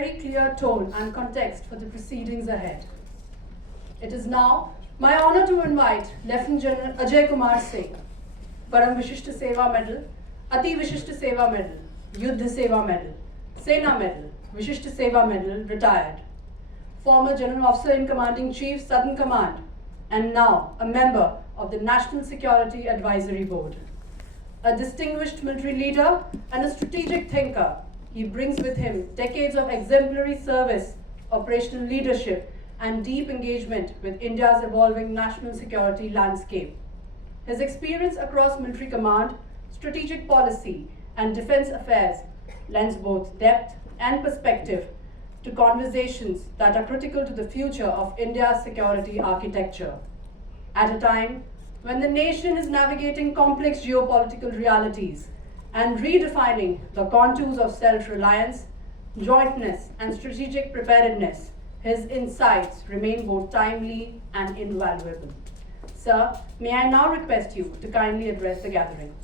very clear tone and context for the proceedings ahead. It is now my honor to invite Lieutenant General Ajay Kumar Singh, Param Vishishta Seva Medal, Ati Vishishta Seva Medal, Yuddha Seva Medal, Sena Medal, Vishishta Seva Medal, retired, former General Officer in Commanding Chief, Southern Command, and now a member of the National Security Advisory Board. A distinguished military leader and a strategic thinker, he brings with him decades of exemplary service, operational leadership, and deep engagement with India's evolving national security landscape. His experience across military command, strategic policy, and defense affairs lends both depth and perspective to conversations that are critical to the future of India's security architecture. At a time when the nation is navigating complex geopolitical realities and redefining the contours of self-reliance, jointness, and strategic preparedness, his insights remain both timely and invaluable. Sir, may I now request you to kindly address the gathering.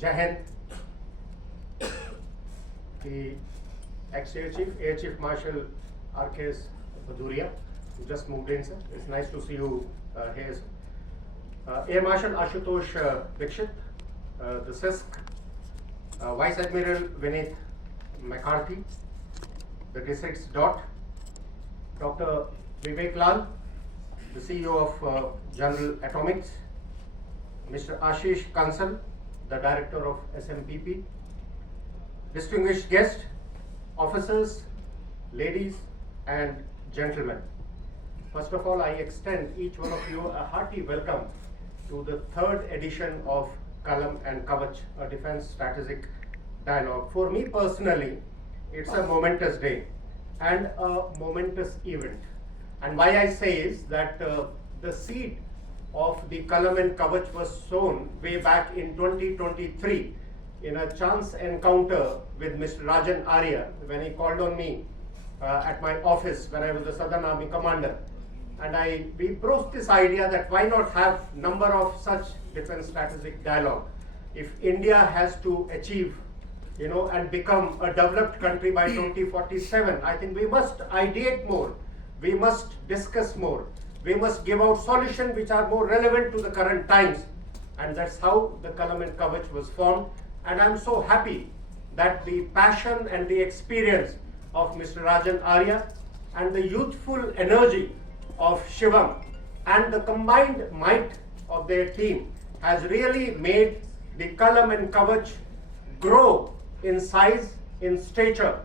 Jai Hind. The ex-Air Chief, Air Chief Marshal R.K.S. Bhaduria, who just moved in, sir. It's nice to see you here, sir. Air Marshal Ashutosh Dikshit, the CISC, Vice Admiral Vineet McCarthy, the District's DOT, Dr. Vivek Lal, the CEO of General Atomics, Mr. Ashish Kansal, the Director of SMPP, distinguished guests, officers, ladies and gentlemen. First of all, I extend each one of you a hearty welcome to the third edition of Kalam and Kavach, a defense strategic dialogue. For me personally, it's a momentous day and a momentous event. And why I say is that the seed of the Kalam and Kavach was sown way back in 2023 in a chance encounter with Mr. Rajan Arya when he called on me at my office when I was the Southern Army Commander. And we broached this idea that why not have number of such defense strategic dialogue. If India has to achieve, and become a developed country by 2047, I think we must ideate more, we must discuss more. We must give out solutions which are more relevant to the current times. And that's how the Kalam and Kavach was formed. And I'm so happy that the passion and the experience of Mr. Rajan Arya and the youthful energy of Shivam and the combined might of their team has really made the Kalam and Kavach grow in size, in stature,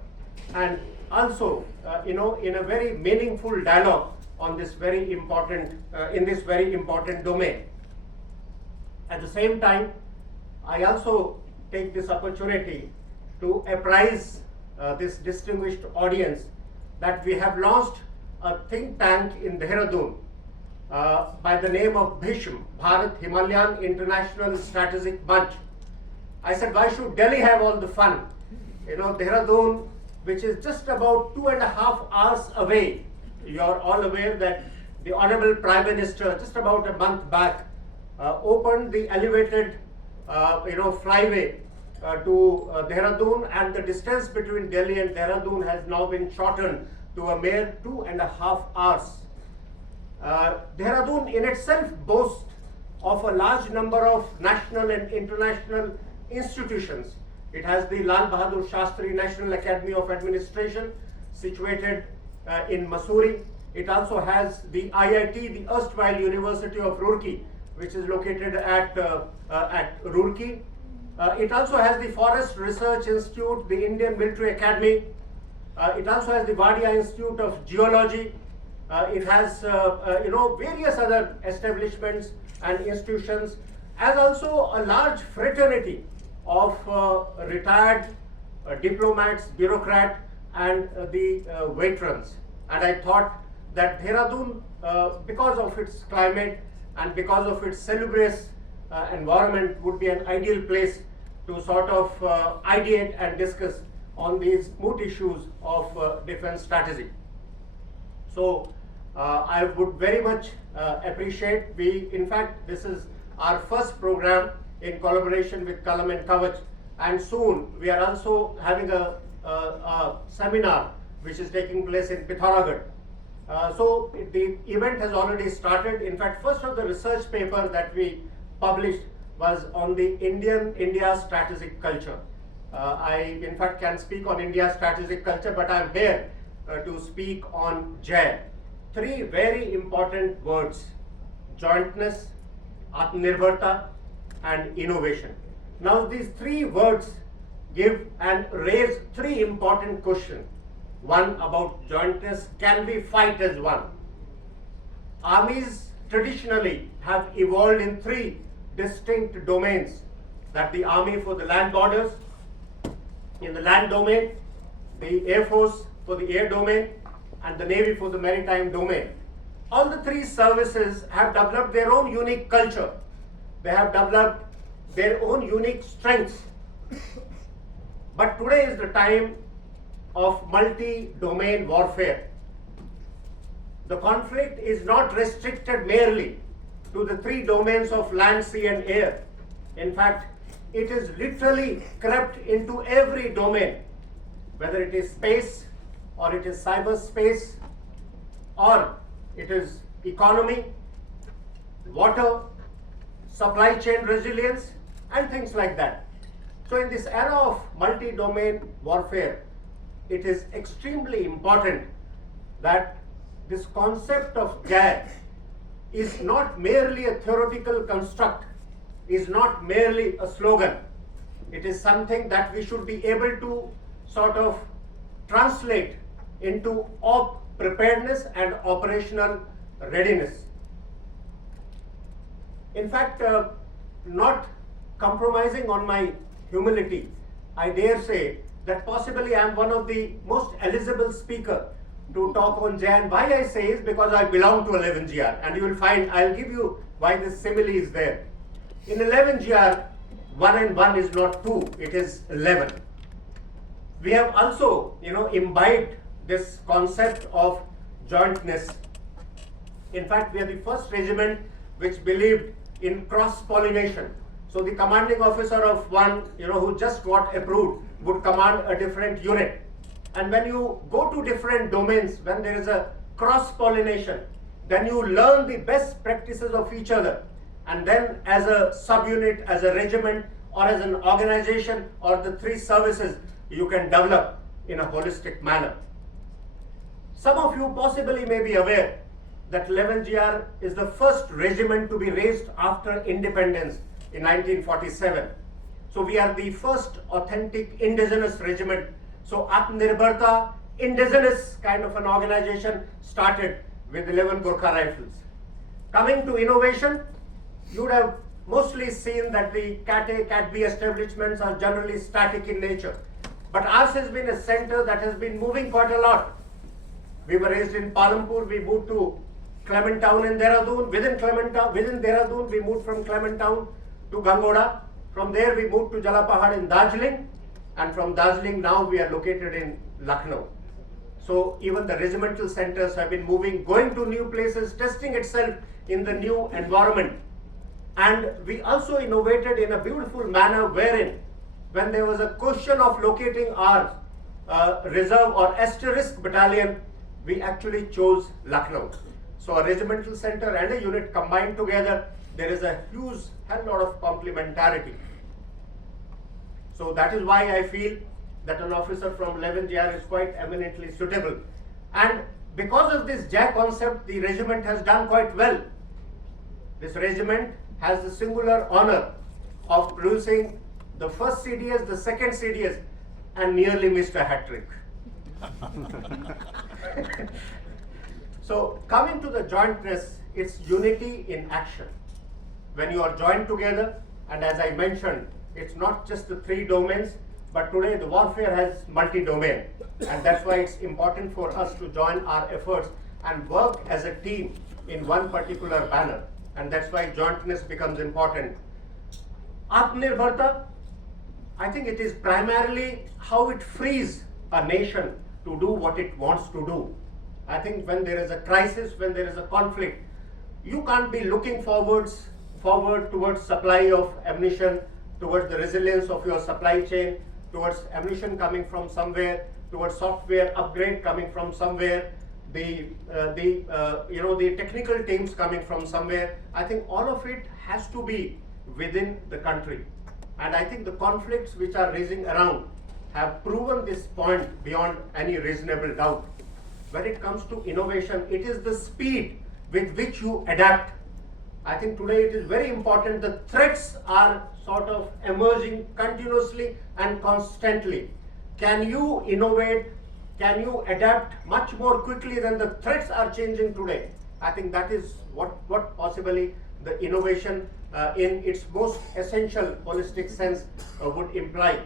and also, in a very meaningful dialogue on this very important, in this very important domain. At the same time, I also take this opportunity to apprise this distinguished audience that we have launched a think tank in Dehradun by the name of BHISM, Bharat Himalayan International Strategic Bunch. I said, why should Delhi have all the fun? Dehradun, which is just about 2.5 hours away. You are all aware that the Honorable Prime Minister, just about a month back, opened the elevated, flyway to Dehradun, and the distance between Delhi and Dehradun has now been shortened to a mere 2.5 hours. Dehradun in itself boasts of a large number of national and international institutions. It has the Lal Bahadur Shastri National Academy of Administration, situated in Mussoorie. It also has the IIT, the erstwhile University of Roorkee, which is located at Roorkee. It also has the Forest Research Institute, the Indian Military Academy. It also has the Wadia Institute of Geology. It has various other establishments and institutions, as also a large fraternity of retired diplomats, bureaucrats, and the veterans. And I thought that Dehradun, because of its climate and because of its salubrious environment, would be an ideal place to sort of ideate and discuss on these moot issues of defense strategy. So I would very much appreciate, in fact, this is our first program in collaboration with Kalam and Kavach, and soon we are also having a seminar which is taking place in Pithoragarh. So the event has already started. In fact, first of the research paper that we published was on the India strategic culture. I in fact can speak on India strategic culture, but I am here to speak on JAI. Three very important words: jointness, Atmanirbharta, and innovation. Now these three words give and raise three important questions. One about jointness: can we fight as one? Armies traditionally have evolved in three distinct domains: that the army for the land borders, in the land domain, the air force for the air domain, and the navy for the maritime domain. All the three services have developed their own unique culture. They have developed their own unique strengths. But today is the time of multi-domain warfare. The conflict is not restricted merely to the three domains of land, sea, and air. In fact, it is literally crept into every domain, whether it is space, or it is cyberspace, or it is economy, water, supply chain resilience, and things like that. So in this era of multi-domain warfare, it is extremely important that this concept of JAI is not merely a theoretical construct, is not merely a slogan. It is something that we should be able to sort of translate into preparedness and operational readiness. In fact, not compromising on my humility, I dare say that possibly I am one of the most eligible speaker to talk on JAI. And why I say is because I belong to 11GR, and you will find, I'll give you why this simile is there. In 11GR, 1 and 1 is not 2, it is 11. We have also, imbibed this concept of jointness. In fact, we are the first regiment which believed in cross-pollination. So the commanding officer of one, who just got approved, would command a different unit. And when you go to different domains, when there is a cross-pollination, then you learn the best practices of each other. And then as a subunit, as a regiment, or as an organization, or the three services, you can develop in a holistic manner. Some of you possibly may be aware that 11GR is the first regiment to be raised after independence in 1947. So we are the first authentic indigenous regiment. So Atmanirbharta, indigenous kind of an organization started with 11 Gorkha Rifles. Coming to innovation, you would have mostly seen that the Cat A, Cat B establishments are generally static in nature. But ours has been a center that has been moving quite a lot. We were raised in Palampur, we moved to Clement Town in Dehradun. Within Dehradun, we moved from Clement Town to Gangoda. From there, we moved to Jalapahad in Darjeeling. And from Darjeeling, now we are located in Lucknow. So even the regimental centers have been moving, going to new places, testing itself in the new environment. And we also innovated in a beautiful manner wherein, when there was a question of locating our reserve or asterisk battalion, we actually chose Lucknow. So a regimental center and a unit combined together, there is a huge hell lot of complementarity. So that is why I feel that an officer from 11GR is quite eminently suitable. And because of this JAI concept, the regiment has done quite well. This regiment has the singular honor of producing the first CDS, the second CDS, and nearly missed a hat-trick. So coming to the jointness, it's unity in action. When you are joined together, and as I mentioned, it's not just the three domains, but today the warfare has multi-domain. And that's why it's important for us to join our efforts and work as a team in one particular banner. And that's why jointness becomes important. Atmanirbharta, I think it is primarily how it frees a nation to do what it wants to do. I think when there is a crisis, when there is a conflict, you can't be looking forward towards supply of ammunition, towards the resilience of your supply chain, towards ammunition coming from somewhere, towards software upgrade coming from somewhere, the technical teams coming from somewhere. I think all of it has to be within the country. And I think the conflicts which are raising around have proven this point beyond any reasonable doubt. When it comes to innovation, it is the speed with which you adapt. I think today it is very important. The threats are sort of emerging continuously and constantly. Can you innovate? Can you adapt much more quickly than the threats are changing today? I think that is what possibly the innovation in its most essential holistic sense would imply.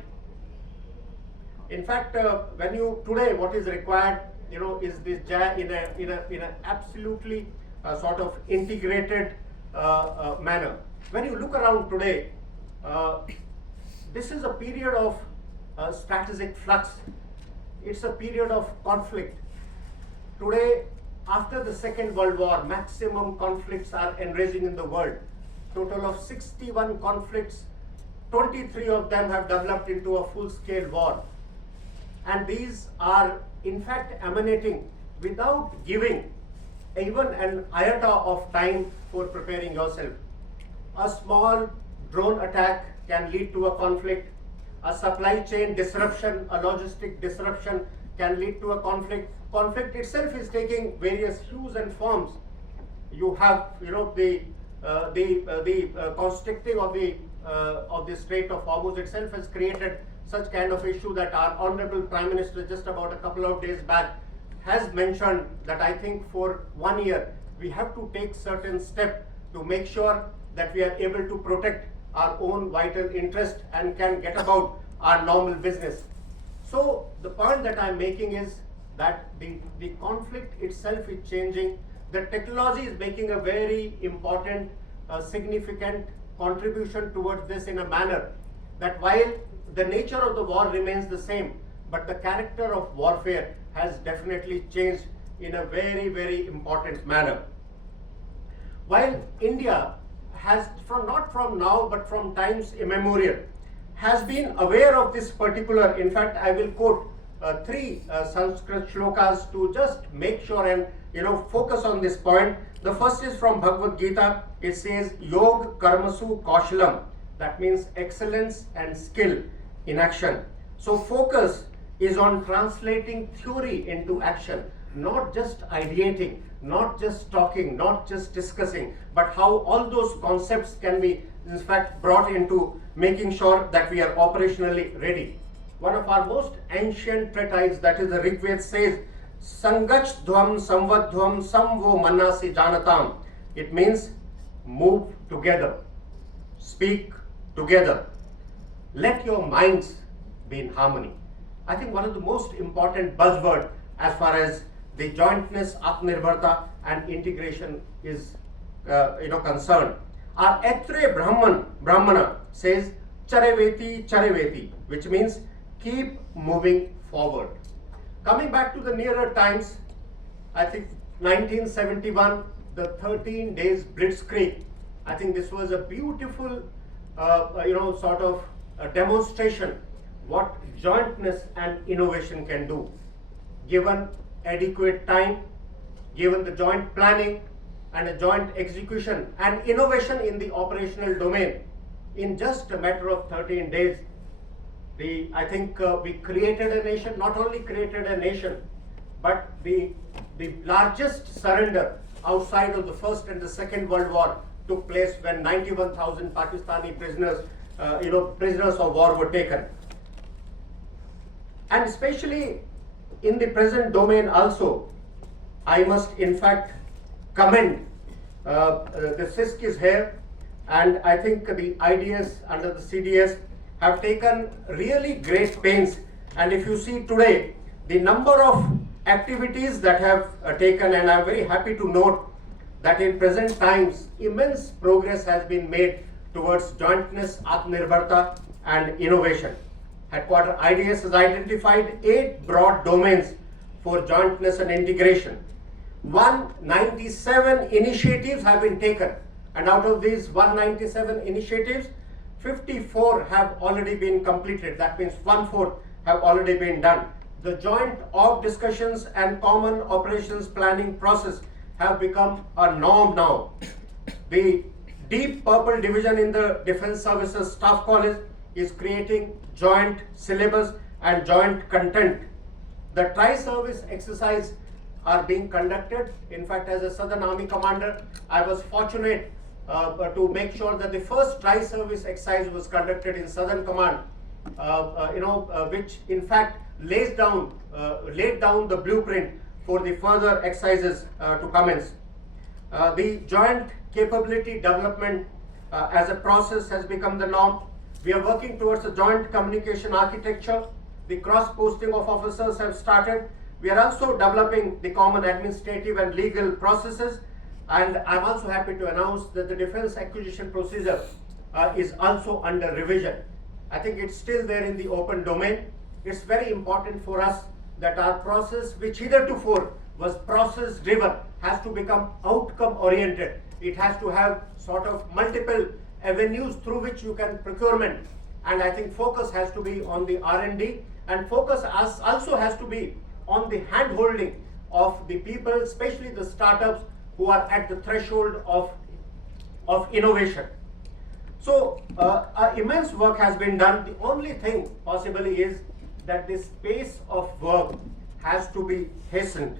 In fact, when you today what is required, is this in a absolutely sort of integrated manner. When you look around today, this is a period of strategic flux. It's a period of conflict. Today, after the Second World War, maximum conflicts are enraging in the world. Total of 61 conflicts, 23 of them have developed into a full-scale war. And these are in fact emanating without giving even an iota of time for preparing yourself. A small drone attack can lead to a conflict. A supply chain disruption, a logistic disruption can lead to a conflict. Conflict itself is taking various hues and forms. You have, the constricting of the Strait of Hormuz itself has created such kind of issue that our Honorable Prime Minister just about a couple of days back has mentioned that I think for 1 year we have to take certain steps to make sure that we are able to protect our own vital interest and can get about our normal business. So the point that I'm making is that the conflict itself is changing. The technology is making a very important, significant contribution towards this in a manner that while the nature of the war remains the same, but the character of warfare has definitely changed in a very, very important manner. While India has, not from now, but from times immemorial, has been aware of this particular, in fact, I will quote 3 Sanskrit shlokas to just make sure and focus on this point. The first is from Bhagavad Gita. It says, Yog Karmasu Kaushalam. That means excellence and skill in action. So focus is on translating theory into action, not just ideating, not just talking, not just discussing, but how all those concepts can be in fact brought into making sure that we are operationally ready. One of our most ancient treatises, that is the Rig Veda, says, Sangach Dhvam Samvadhvam Samvo Manasi Janatam. It means move together, speak together, let your minds be in harmony. I think one of the most important buzzwords as far as the jointness, Atmanirbharta and integration is concerned. Our Etre Brahmana says Chareveti, which means keep moving forward. Coming back to the nearer times, I think 1971, the 13 days Blitzkrieg, I think this was a beautiful, sort of a demonstration what jointness and innovation can do. Given adequate time, given the joint planning and a joint execution and innovation in the operational domain, in just a matter of 13 days, I think we created a nation, not only created a nation, but the largest surrender outside of the First and the Second World War took place when 91,000 Pakistani prisoners, prisoners of war were taken. And especially in the present domain also, I must in fact commend the CISC is here, and I think the IDS under the CDS have taken really great pains. And if you see today, the number of activities that have taken, and I'm very happy to note that in present times, immense progress has been made towards jointness, Atmanirbharta, and innovation. Headquarter IDS has identified 8 broad domains for jointness and integration. 197 initiatives have been taken, and out of these 197 initiatives, 54 have already been completed. That means 1/4 have already been done. The joint org discussions and common operations planning process have become a norm now. The Deep Purple division in the Defence Services Staff College is creating joint syllabus and joint content. The tri-service exercise are being conducted. In fact, as a Southern Army commander, I was fortunate to make sure that the first tri-service exercise was conducted in Southern Command, which in fact laid down the blueprint for the further exercises to commence. The joint capability development as a process has become the norm. We are working towards a joint communication architecture. The cross-posting of officers have started. We are also developing the common administrative and legal processes. And I'm also happy to announce that the defense acquisition procedure is also under revision. I think it's still there in the open domain. It's very important for us that our process, which hitherto was process driven, has to become outcome oriented. It has to have sort of multiple avenues through which you can procurement. And I think focus has to be on the R&D, and focus also has to be on the hand holding of the people, especially the startups who are at the threshold of innovation. So immense work has been done. The only thing possibly is that this pace of work has to be hastened.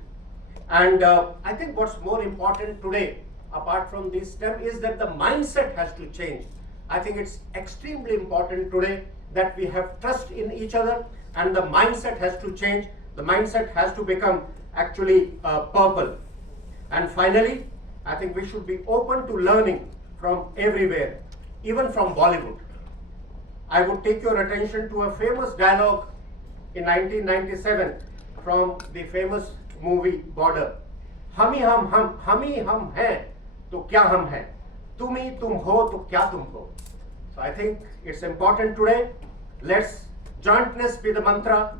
And I think what's more important today, apart from this step, is that the mindset has to change. I think it's extremely important today that we have trust in each other, and the mindset has to change. The mindset has to become actually purple. And finally, I think we should be open to learning from everywhere, even from Bollywood. I would take your attention to a famous dialogue in 1997 from the famous movie Border. हम ही हम हैं तो क्या हम हैं, तुम ही तुम हो तो क्या तुम हो. So I think it's important today. Let's jointness be the mantra.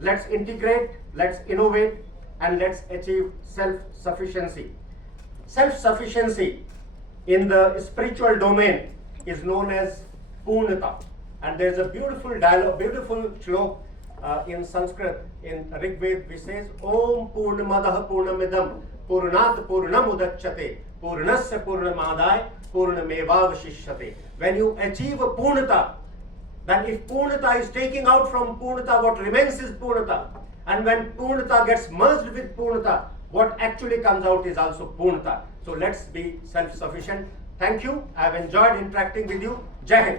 Let's integrate, let's innovate, and let's achieve self-sufficiency. Self-sufficiency in the spiritual domain is known as Purnata. And there's a beautiful dialogue, beautiful shlok in Sanskrit, in Rig Veda, which says, Om Purnamadah Purnamidam Purnat Purnamudachyate Purnasya Purnamadai Purnamevavashishyate. When you achieve a Purnata, then if Purnata is taking out from Purnata, what remains is Purnata. And when Purnata gets merged with Purnata, what actually comes out is also Purnata. So let's be self-sufficient. Thank you. I have enjoyed interacting with you. Jai Hind.